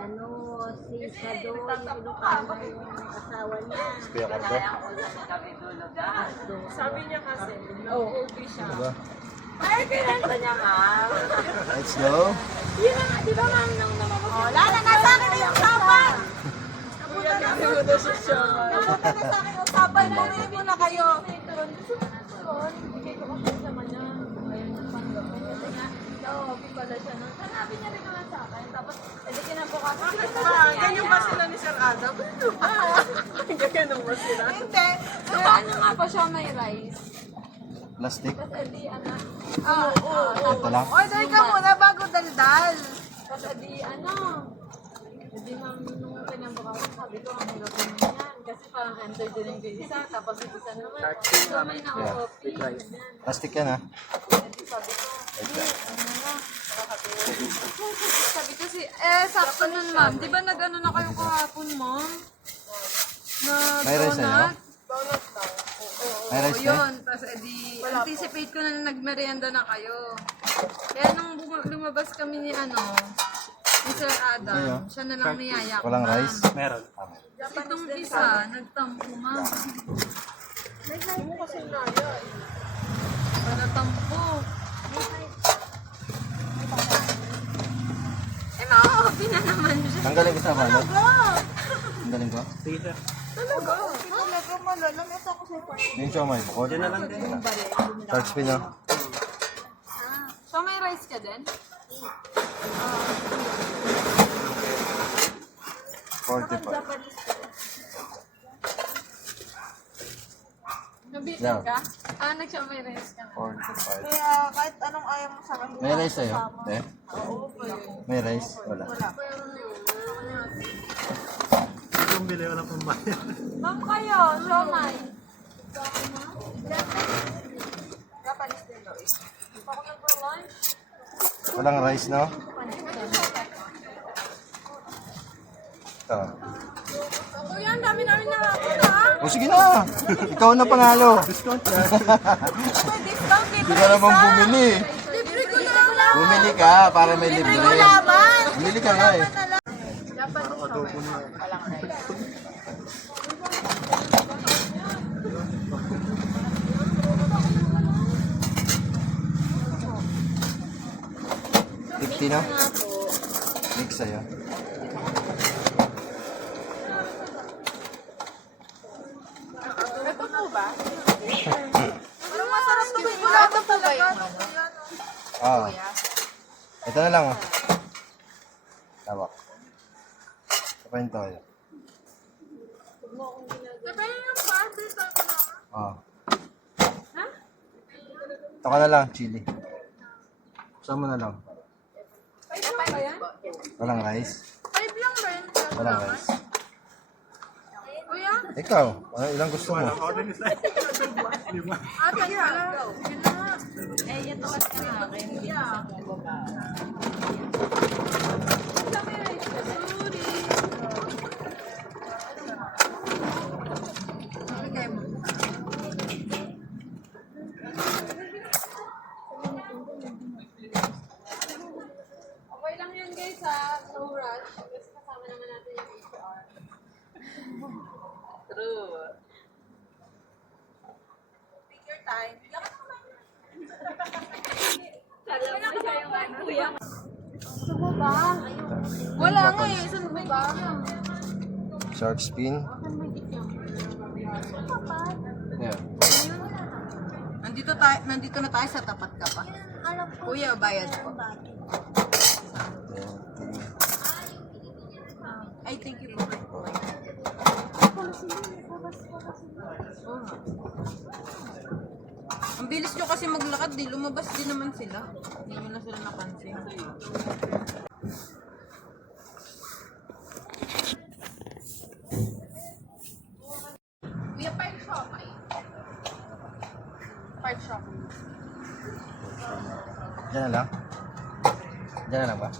Ano, si Shadon, Ilocano, yung asawa niya. Kuya Cardo. Sabi niya kasi, nag-OB siya. Diba? Ay, pinanta niya nga. Let's go. Yun na nga, di ba ma'am, nung namamagod? Oh, Lala, nasa akin na yung sapan! Kuya, kasi mo daw siya siya. Napunta na sa akin yung sapan, bumili mo na kayo. Bigay ko kasi sa kanya. Ayun, nagpanggap ko. Kasi nga, OB pala siya nun. Sanabi niya rin naman sa akin. Tapos, edi kinabukasan. Ganyan ba sila ni Sir Adam? Ganyan ba sila? Hindi. So, paano nga pa siya may rice? Plastic. Tapos, edi, ano? Ito lang. Order ka muna bago daldal. Tapos, edi, ano? Edi, ma'am, nung kinabukasan, sabi ko, ang hirap naman yan. Kasi parang enter din yung isa. Tapos, yung isa naman. So, may na-OP. Plastic yan ha. Edi, sabi ko, ano na? Sabi ko sakto nun ma'am. Di ba nag-ano na kayo kahapon ma'am? May rice na yun? May rice na yun? Yun. Tapos edi, anticipate ko na nagmerienda na kayo. Kaya nung lumabas kami ni ni Sir Adam, Ayun. siya na lang niyaya ko. Walang ma'am. rice? Meron. Itong isa, nagtampo ma'am. Natampo. Makahabi na naman siya. Tanggalin ko sa balot. Tanggalin ko? Talaga malalam. Ito ako sa part. Yung siya may bukod. Diyan na lang din. Shark spin ha. So may rice ka din? 45. Nabitin Yeah. ka? Nag-siya may rice ka. 45. Kaya kahit anong ayaw mo sa akin. May rice sa'yo? Eh? May rice? Wala. Ma'am kayo, siomay. Japanese din daw. Ako nag-lunch. Walang rice no? Ito. Kuya, ang dami namin nakakita. O sige na! Ikaw na panalo! Discount, Hindi ka naman bumili. Libre ko na. Bumili ka para may libre. Bumili ka nga eh. $50 na? Mix sa'yo. Ito po ba? Parang masarap to. Wala ito talaga. Ah. Ito na lang oh. Tawak. Kapain to yun. Diba yung party sa Ah. Ito ka na lang, chili. Saan mo na lang? ba yan? Walang rice? 5 lang rin. Walang rice. Kuya? Ikaw, ilang gusto mo? Ate, yun na. Yan to kasi ka na akin. Okay lang yan guys ha. No rush. Kasi kasama naman natin yung HR. True. Take your time. Wala nga eh. Saan ba ba? Shark spin. Yeah. Nandito na tayo sa tapat ka pa. Kuya, bayad po. Ay, thank you po. Ang bilis nyo kasi maglakad, di lumabas din naman sila. Hindi mo na sila napansin. Kuya, part shop ay. Part shop. Diyan na lang? Diyan na lang ba?